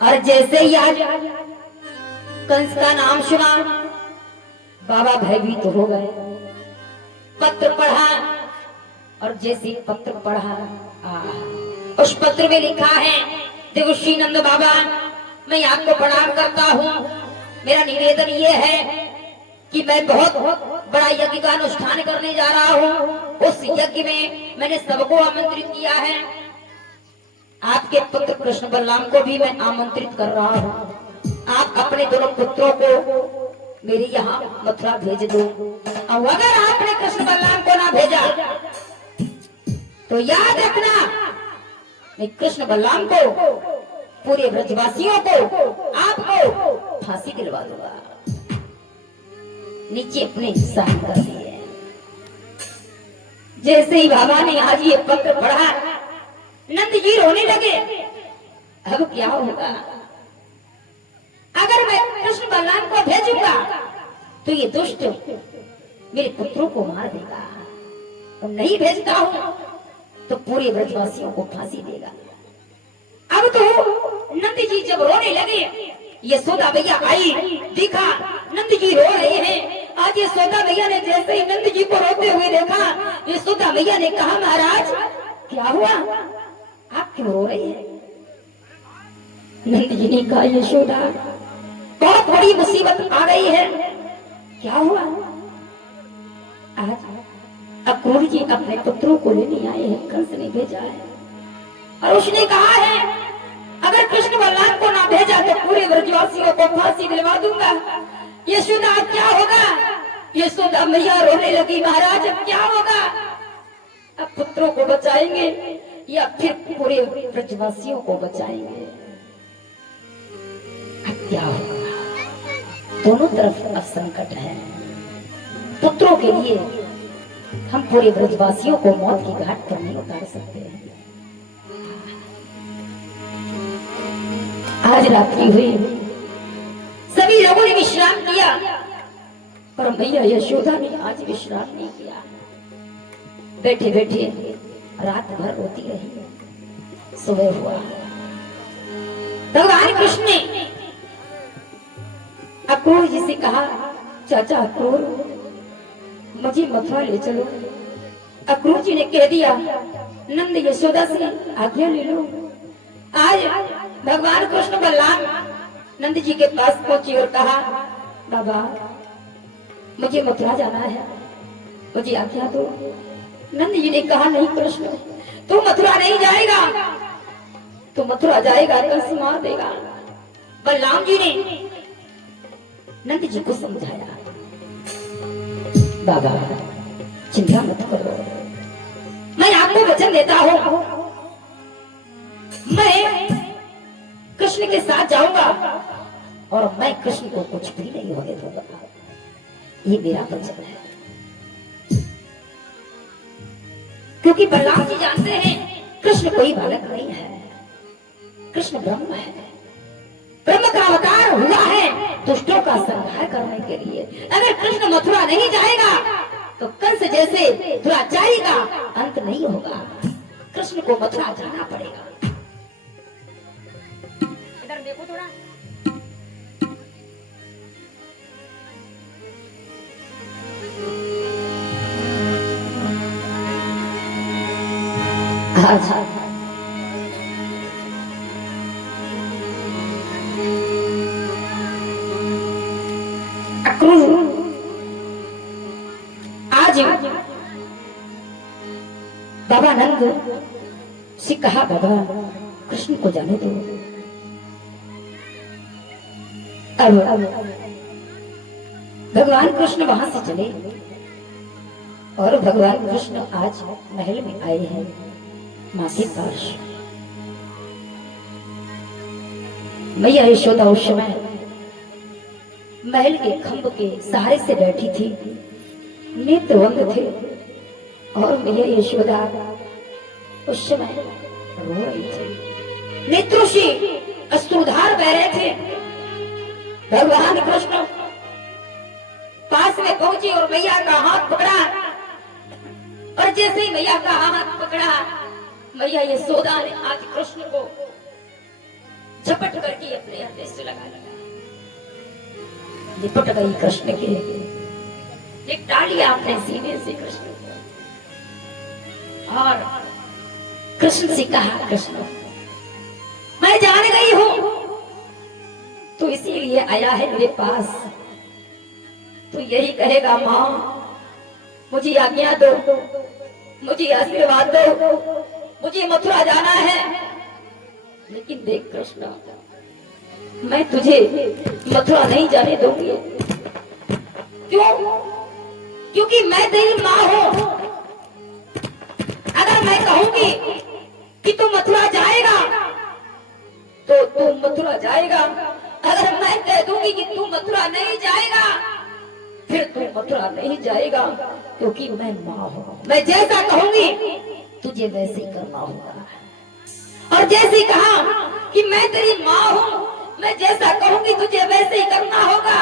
और जैसे ही आज कंस का नाम सुना, बाबा भयभीत हो गए। पत्र पढ़ा और जैसे पत्र पढ़ा, उस पत्र में लिखा है, देवश्री नंद बाबा, मैं आपको प्रणाम करता हूँ। मेरा निवेदन ये है कि मैं बहुत बड़ा यज्ञ का अनुष्ठान करने जा रहा हूँ। उस यज्ञ में मैंने सबको आमंत्रित किया है। आपके पुत्र कृष्ण बलराम को भी मैं आमंत्रित कर रहा हूँ। आप अपने दोनों पुत्रों को मेरे यहाँ मथुरा भेज दो। और अगर आपने कृष्ण बलराम को ना भेजा तो याद रखना, मैं कृष्ण बलराम को, पूरे ब्रजवासियों को, आपको फांसी दिलवा दूंगा। नीचे अपने साइन कर दिए। जैसे ही बाबा ने आज ये पत्र पढ़ा, नंद जी रोने लगे। अब क्या होगा? अगर मैं कृष्ण बलराम को भेजूंगा तो ये दुष्ट मेरे पुत्रों को मार देगा, और नहीं भेजता हूं तो पूरे ब्रजवासियों को फांसी देगा। अब तो नंद जी जब रोने लगे, यशोदा मैया आई, देखा नंद जी रो रहे हैं। आज यशोदा मैया ने जैसे ही नंद जी को रोते हुए देखा, यशोदा मैया ने कहा, महाराज क्या हुआ, आप क्यों रो रहे हैं? नंद जी ने कहा, यशोदा बहुत बड़ी मुसीबत आ गई है। क्या हुआ? आज अक्रूर जी अपने पुत्रों को लेने आए हैं, कंस ने भेजा है, और उसने कहा है अगर कृष्ण बलराम को ना भेजा तो पूरे ब्रजवासियों को फांसी दिलवा दूंगा। यशोदा अब क्या होगा? यशोदा मैया रोने लगी, महाराज अब क्या होगा? अब पुत्रों को बचाएंगे या फिर पूरे ब्रजवासियों को बचाएंगे? अब क्या होगा? दोनों तरफ अब संकट है। पुत्रों के लिए हम पूरे ब्रजवासियों को मौत की घाट पर नहीं उतार सकते हैं। आज रात्रि हुई, सभी लोगों ने विश्राम किया, पर मैया यशोदा ने आज विश्राम नहीं किया। बैठे बैठे रात भर रोती रही। सुबह हुआ, भगवान कृष्ण ने अक्रूर जी से कहा, चाचा अक्रूर मुझे मथुरा ले चलो। अक्रूर जी ने कह दिया, नंद यशोदा से आज्ञा ले लो। आज भगवान कृष्ण बलराम नंद जी के पास पहुंची और कहा, बाबा मुझे मथुरा जाना है, मुझे आज्ञा दो। नंद जी ने कहा, नहीं कृष्ण, तू मथुरा नहीं जाएगा, तू मथुरा जाएगा कंस मार देगा। बलराम जी ने नंद जी को समझाया, बाबा चिंता मत करो, मैं आपको वचन देता हूं, मैं कृष्ण के साथ जाऊंगा और मैं कृष्ण को कुछ भी नहीं होने दूंगा। ये मेरा वचन है। क्योंकि बलराम जी जानते हैं कृष्ण कोई बालक नहीं है, कृष्ण ब्रह्म है, ब्रह्म का अवतार हुआ है दुष्टों का संहार करने के लिए। अगर कृष्ण मथुरा नहीं जाएगा तो कंस जैसे दुराचारी का अंत नहीं होगा। कृष्ण को मथुरा जाना पड़ेगा। इधर देखो थोड़ा। आज बाबा नंद से कहा, बाबा कृष्ण को जाने दो। अब भगवान कृष्ण वहां से चले और भगवान कृष्ण आज महल में आए हैं मां के पास। मैया यशोदा उस समय महल के खंभ के सहारे से बैठी थी, नेत्र बंद थे, और मैया यशोदा उस समय रो रही थी, नेत्रों से अश्रुधार बह रहे थे। भगवान कृष्ण पास में पहुंचे और मैया का हाथ पकड़ा, और जैसे ही मैया का हाथ पकड़ा, मैया यशोदा ने आज कृष्ण को झपट करके अपने हृदय से लगा लिया, लिपट गई कृष्ण के, लिपटा लिया अपने सीने से कृष्ण को। और कृष्ण से कहा, कृष्ण मैं जान गई हूं तू इसीलिए आया है मेरे पास, तू यही कहेगा मां मुझे आज्ञा दो, मुझे आशीर्वाद दो, मुझे मथुरा जाना है। लेकिन देख कृष्ण, मैं तुझे मथुरा नहीं जाने दूंगी। क्यों? क्योंकि मैं तेरी मां हूं। अगर मैं कहूंगी कि तू मथुरा जाएगा तो तू मथुरा जाएगा, अगर मैं कह दूंगी कि तू मथुरा नहीं जाएगा फिर तू मथुरा नहीं जाएगा, क्योंकि मैं मां हूं। मैं जैसा कहूंगी तुझे वैसे ही करना होगा। और जैसे कहा कि मैं तेरी मां हूं, मैं जैसा कहूंगी तुझे वैसे ही करना होगा।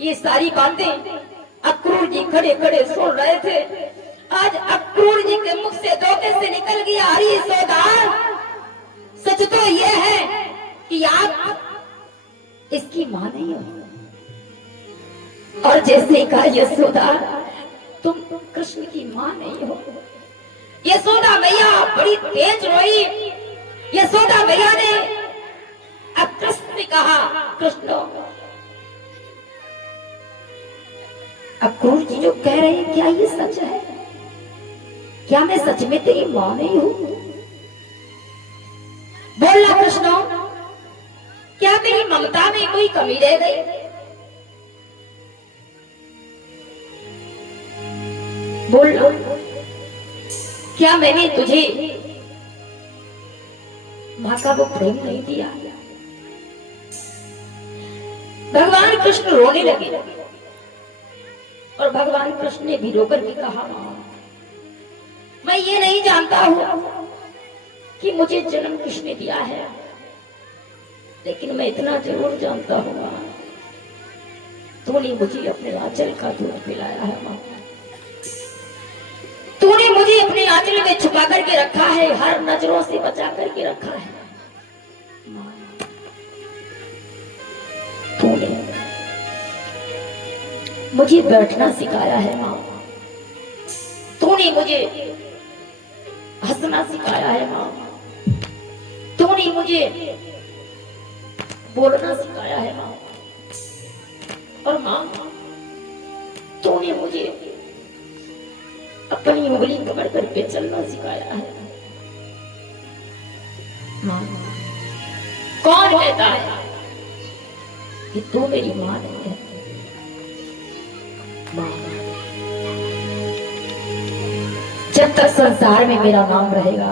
ये सारी बातें अक्रूर जी खड़े खड़े सुन रहे थे। आज अक्रूर जी के मुख से धोखे से निकल गया, अरे यशोदा सच तो ये है कि आप इसकी मां नहीं हो। और जैसे कहा यशोदा तुम कृष्ण की मां नहीं हो। यशोदा मैया बड़ी तेज रोई। यशोदा मैया ने अब कृष्ण ने कहा, कृष्ण अक्रूर जी जो कह रहे हैं क्या ये सच है? क्या मैं सच में तेरी मां नहीं हूं? बोलना कृष्ण, क्या तेरी ममता में कोई कमी रह गई? बोलना, क्या मैंने तुझे मां का वो प्रेम नहीं दिया? भगवान कृष्ण रोने लगे और भगवान कृष्ण ने भी रोकर के कहा, मैं ये नहीं जानता हूं कि मुझे जन्म किसने दिया है, लेकिन मैं इतना जरूर जानता हूं तूने मुझे अपने आंचल का दूध पिलाया है मां। तूने मुझे अपने आंचल में छुपा करके रखा है, हर नजरों से बचा करके रखा है। तूने मुझे बैठना सिखाया है मां। तूने मुझे हंसना सिखाया है मां। तूने मुझे बोलना सिखाया है मां। और मां तूने मुझे अपनी उंगली पकड़ करके चलना सिखाया है मां। कौन कहता है कि तू मेरी मां नहीं है? मां, जब तक संसार में मेरा नाम रहेगा,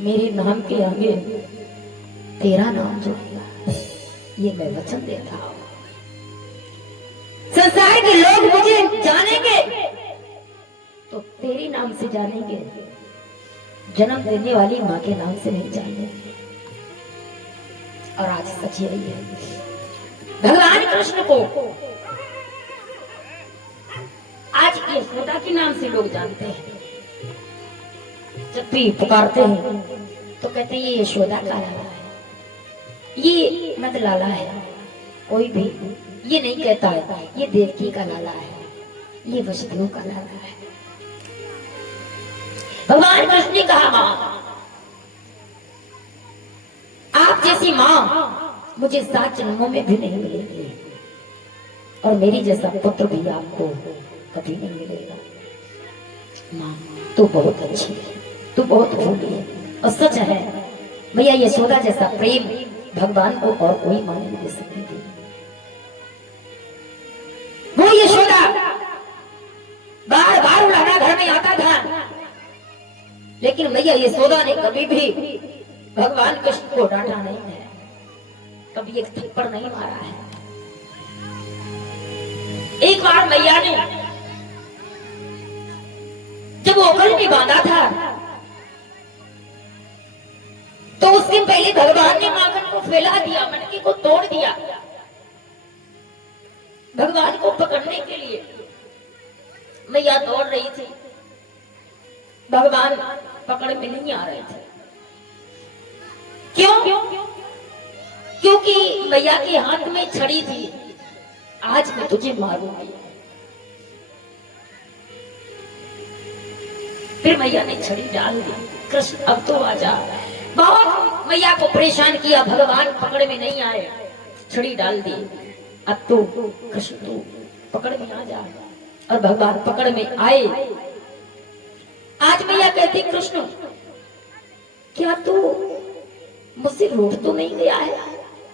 मेरे नाम के आगे तेरा नाम जुड़ेगा, ये मैं वचन देता हूं। संसार के लोग मुझे जानेंगे तो तेरे नाम से जानेंगे, जन्म देने वाली मां के नाम से नहीं जानेंगे। और आज सच यही है, भगवान कृष्ण को आज यशोदा के नाम से लोग जानते हैं। जब भी पुकारते हैं तो कहते हैं ये यशोदा का लाला है, ये नंद लाला है। कोई भी ये नहीं कहता है ये देवकी का लाला है, ये वसुदेव का लाला है। भगवान कृष्ण ने कहा, मां आप जैसी मां मुझे 7 जन्मों में भी नहीं मिलेगी, और मेरी जैसा पुत्र भी आपको कभी नहीं मिलेगा। मां तू बहुत अच्छी है, तू बहुत भोली है। और सच है भैया, यशोदा जैसा प्रेम भगवान को और कोई मां नहीं दे सकती थी। वो यशोदा बार बार उड़ाना घर में आता था, लेकिन भैया यशोदा ने कभी भी भगवान कृष्ण को डांटा नहीं है, कभी एक थप्पड़ नहीं मारा है। एक बार मैया ने जब ओखल में बांधा था तो उसके पहले भगवान ने माखन को फैला दिया, मटकी को तोड़ दिया। भगवान को पकड़ने के लिए मैया दौड़ रही थी, भगवान पकड़ में नहीं आ रहे थे। क्यों? क्योंकि मैया के हाथ में छड़ी थी, आज मैं तुझे मारूंगी। फिर मैया ने छड़ी डाल दी। कृष्ण अब तो आजा। बहुत मैया को परेशान किया, भगवान पकड़ में नहीं आए, छड़ी डाल दी। अब तो कृष्ण तू पकड़ में आ जा। और भगवान पकड़ में आए। आज मैया कहती कृष्ण क्या तू मुझसे रूठ तो नहीं गया है?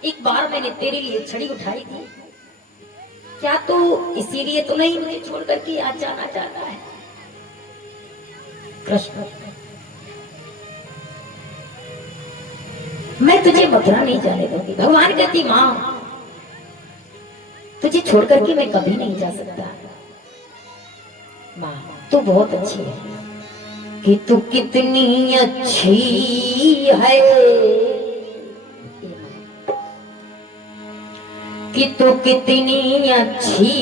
एक बार मैंने तेरे लिए छड़ी उठाई थी, क्या तू इसीलिए तो नहीं मुझे छोड़ करके आज जाना चाहता है? कृष्ण मैं तुझे मथुरा नहीं जाने दूंगी। भगवान कहती मां तुझे छोड़ करके मैं कभी नहीं जा सकता। मां तू बहुत अच्छी है, कि तू कितनी अच्छी है, कि तू कितनी अच्छी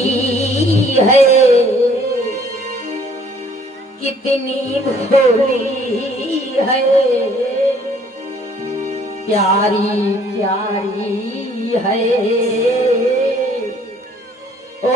है, कितनी भोली है, प्यारी प्यारी है। ओ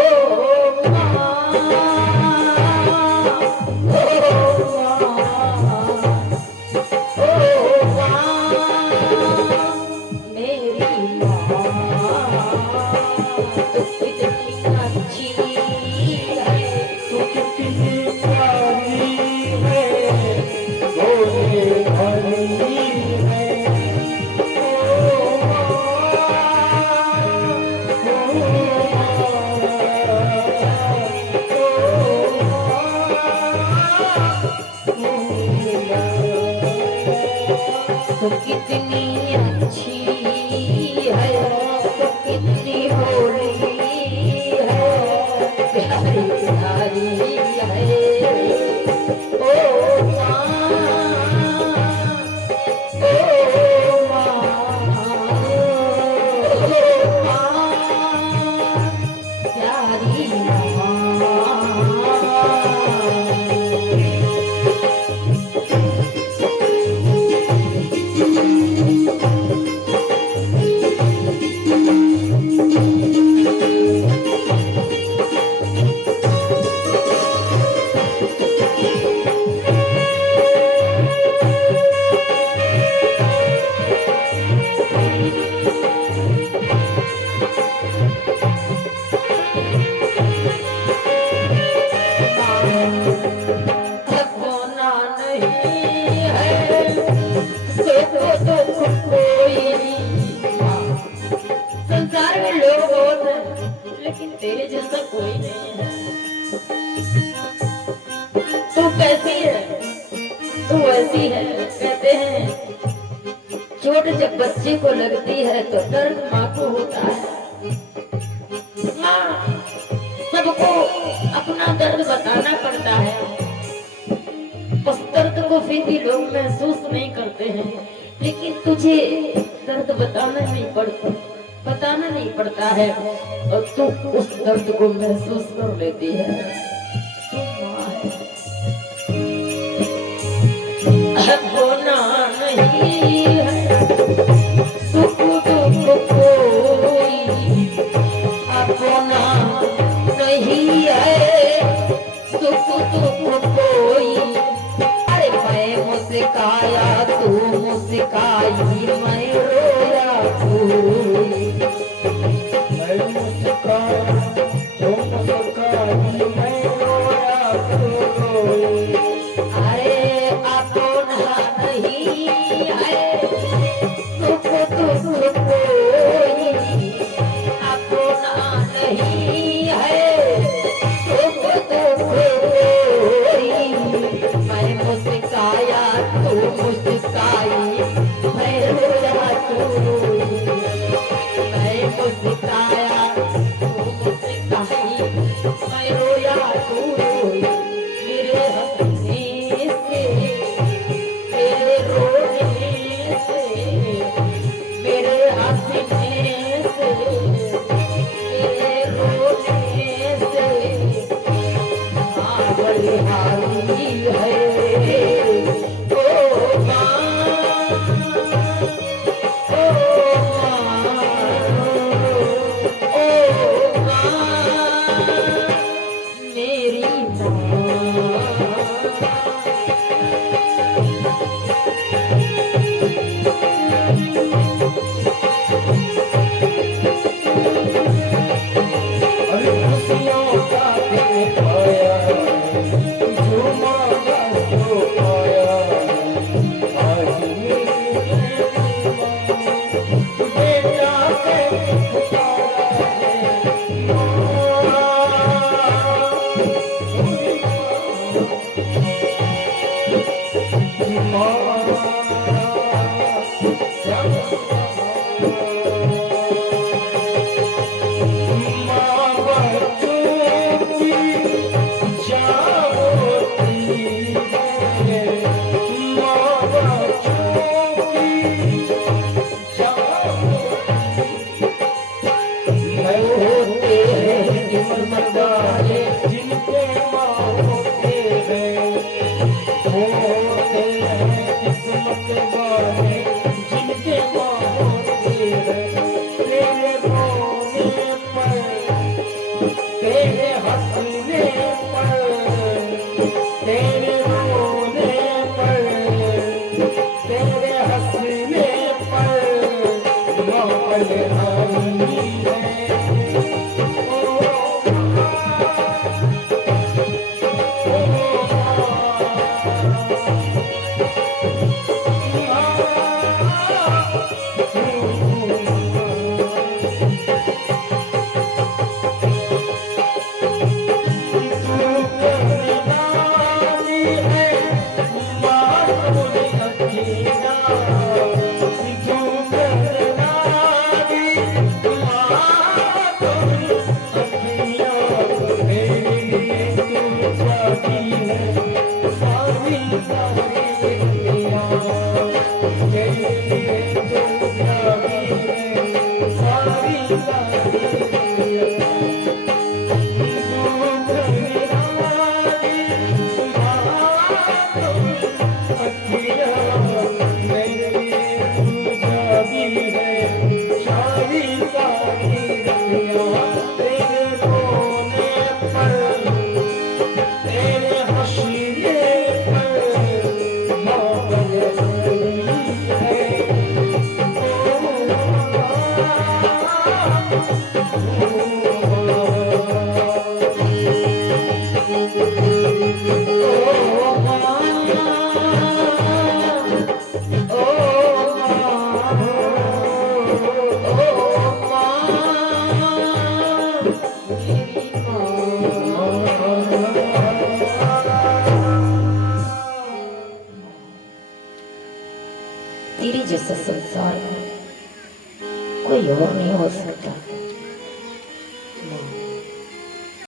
तो कितनी अच्छी है, तो कितनी भोली है, प्यारी प्यारी है। ओ माँ, ओ माँ, ओ माँ, प्यारी माँ। संसार में लोग बहुत हैं, लेकिन तेरे जैसा कोई नहीं है। तू कैसी है? तू ऐसी है। कहते हैं चोट जब बच्चे को लगती है तो दर्द माँ को होता है। माँ सबको अपना दर्द बताना पड़ता है, उस दर्द को फिर भी लोग महसूस नहीं करते हैं। लेकिन तुझे दर्द बताना नहीं पड़ता है, और तू उस दर्द को महसूस कर लेती है। होना नहीं है सुख दुख कोई, अपना नहीं है सुख दुख कोई। अरे मैं मुस्काया तू मुस्काई, मैं रोया तू, मैं मुस्काया तू मुस्काई, मैं तेरे जैसा संसार में कोई और नहीं हो सकता।